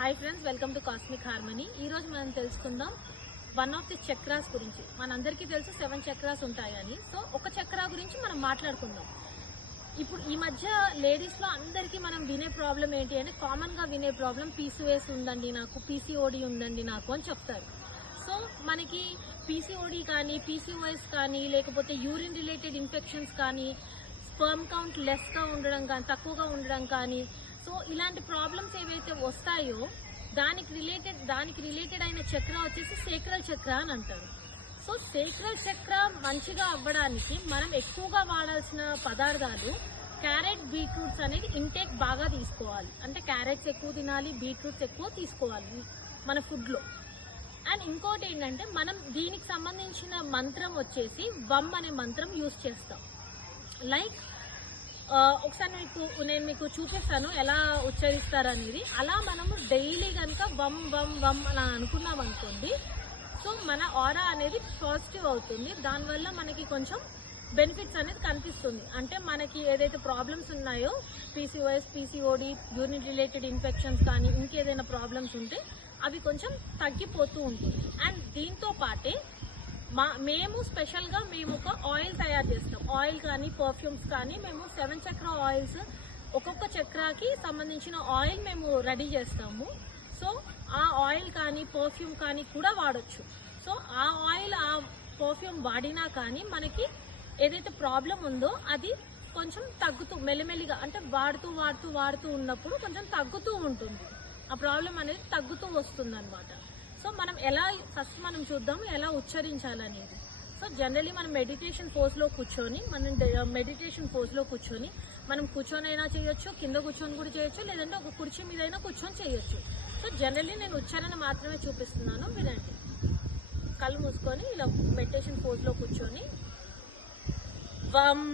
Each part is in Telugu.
Hi friends, welcome to cosmic harmony. ఈ రోజు మనం తెలుసుకుందాం వన్ ఆఫ్ ది చక్రాస్ గురించి. మనందరికీ తెలుసు 7 చక్రాస్ ఉంటాయని. సో ఒక చక్రా గురించి మనం మాట్లాడుకుందాం. ఇప్పుడు ఈ మధ్య లేడీస్లో అందరికీ మనం వినే ప్రాబ్లం ఏంటి అంటే, కామన్గా వినే ప్రాబ్లం PCOS ఉందండి నాకు, PCOD ఉందండి నాకు అని చెప్తారు. సో మనకి PCOD కానీ, PCOS కానీ, లేకపోతే యూరిన్ రిలేటెడ్ ఇన్ఫెక్షన్స్ కానీ, స్పర్మ్ కౌంట్ లెస్గా ఉండడం కానీ, తక్కువగా ఉండడం కానీ, సో ఇలాంటి ప్రాబ్లమ్స్ ఏవైతే వస్తాయో దానికి రిలేటెడ్ అయిన చక్ర వచ్చేసి సేక్రల్ చక్ర అని అంటారు. సో సేక్రల్ చక్ర మంచిగా అవ్వడానికి మనం ఎక్కువగా వాడాల్సిన పదార్థాలు క్యారెట్, బీట్రూట్స్ అనేది ఇంటేక్ బాగా తీసుకోవాలి. అంటే క్యారెట్స్ ఎక్కువ తినాలి, బీట్రూట్స్ ఎక్కువ తీసుకోవాలి మన ఫుడ్లో. అండ్ ఇంకోటి ఏంటంటే, మనం దీనికి సంబంధించిన మంత్రం వచ్చేసి వమ్ అనే మంత్రం యూజ్ చేస్తాం. లైక్ ఒకసారి నేను మీకు చూపిస్తాను ఎలా ఉచ్చరిస్తారనేది. అలా మనము డైలీ కనుక వమ్ వమ్ వమ్ అలా అనుకున్నాం అనుకోండి, సో మన ఆరా అనేది పాజిటివ్ అవుతుంది. దానివల్ల మనకి కొంచెం బెనిఫిట్స్ అనేది కనిపిస్తుంది. అంటే మనకి ఏదైతే ప్రాబ్లమ్స్ ఉన్నాయో, PCOS, PCOD, urine related infections కానీ, ఇంకేదైనా ప్రాబ్లమ్స్ ఉంటే అవి కొంచెం తగ్గిపోతూ ఉంటుంది. అండ్ దీంతో పాటే మేము స్పెషల్గా ఒక ఆయిల్ తయారు చేస్తాం. ఆయిల్ కానీ, పర్ఫ్యూమ్స్ కానీ, మేము 7 చక్ర ఆయిల్స్, ఒక్కొక్క చక్రాకి సంబంధించిన ఆయిల్ మేము రెడీ చేస్తాము. సో ఆ ఆయిల్ కానీ, పర్ఫ్యూమ్ కానీ కూడా వాడచ్చు. సో ఆ ఆయిల్, ఆ పర్ఫ్యూమ్ వాడినా కానీ మనకి ఏదైతే ప్రాబ్లం ఉందో అది కొంచెం తగ్గుతూ మెల్లిమెల్లిగా, అంటే వాడుతూ ఉన్నప్పుడు కొంచెం తగ్గుతూ ఉంటుంది. ఆ ప్రాబ్లం అనేది తగ్గుతూ వస్తుంది అనమాట. సో మనం ఫస్ట్ మనం చూద్దాం ఎలా ఉచ్చరించాలనేది. సో జనరలీ మనం మెడిటేషన్ పోజ్లో కూర్చొని మనం కూర్చొనైనా చేయొచ్చు, కింద కూర్చొని కూడా చేయొచ్చు, లేదంటే ఒక కుర్చీ మీద అయినా కూర్చొని చేయొచ్చు. సో జనరలీ నేను ఉచ్చారణ మాత్రమే చూపిస్తున్నాను, వినండి. కళ్ళు మూసుకొని ఇలా మెడిటేషన్ పోజ్లో కూర్చొని వమ్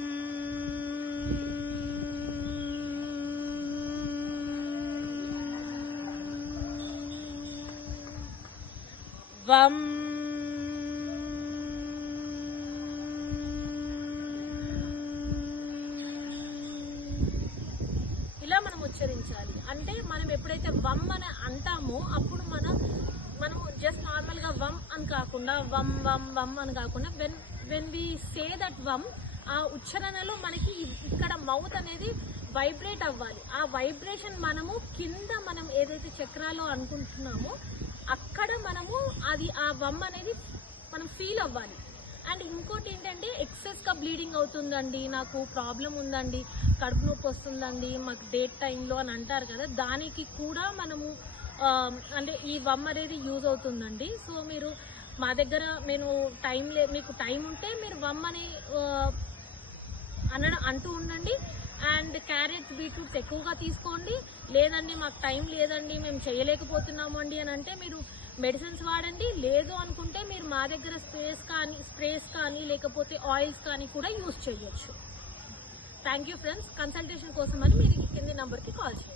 వమ్ ఇలా మనం ఉచ్చరించాలి. అంటే మనం ఎప్పుడైతే వమ్ అని అంటామో అప్పుడు మనం జస్ట్ నార్మల్ గా వమ్ అని కాకుండా వమ్ వమ్ వమ్ అని కాకుండా వెన్ వి సే దట్ వమ్, ఆ ఉచ్చారణలో మనకి ఇక్కడ మౌత్ అనేది వైబ్రేట్ అవ్వాలి. ఆ వైబ్రేషన్ మనము కింద మనం ఏదైతే చక్రాలో అనుకుంటున్నామో అక్కడ మనము ఆ వమ్ అనేది మనం ఫీల్ అవ్వాలి. అండ్ ఇంకోటి ఏంటంటే, ఎక్సెస్ గా బ్లీడింగ్ అవుతుందండి, నాకు ప్రాబ్లం ఉందండి, కడుపు నొప్పి వస్తుందండి మాకు డేట్ టైంలో అని అంటారు కదా, దానికి కూడా మనము అంటే ఈ వమ్ అనేది యూజ్ అవుతుందండి. సో మీరు మా దగ్గర మీకు టైం ఉంటే మీరు వమ్ అని అంటూ ఉండండి. అండ్ క్యారెట్స్, బీట్రూట్స్ ఎక్కువగా తీసుకోండి. లేదండి మాకు టైం లేదండి, మేము చేయలేకపోతున్నాము అండి అని అంటే మీరు మెడిసిన్స్ వాడండి. లేదు అనుకుంటే మీరు మా దగ్గర స్ప్రేస్ కానీ లేకపోతే ఆయిల్స్ కానీ కూడా యూజ్ చేయొచ్చు. Thank you friends. కన్సల్టేషన్ కోసం అని మీరు కింది నెంబర్కి కాల్ చేయండి.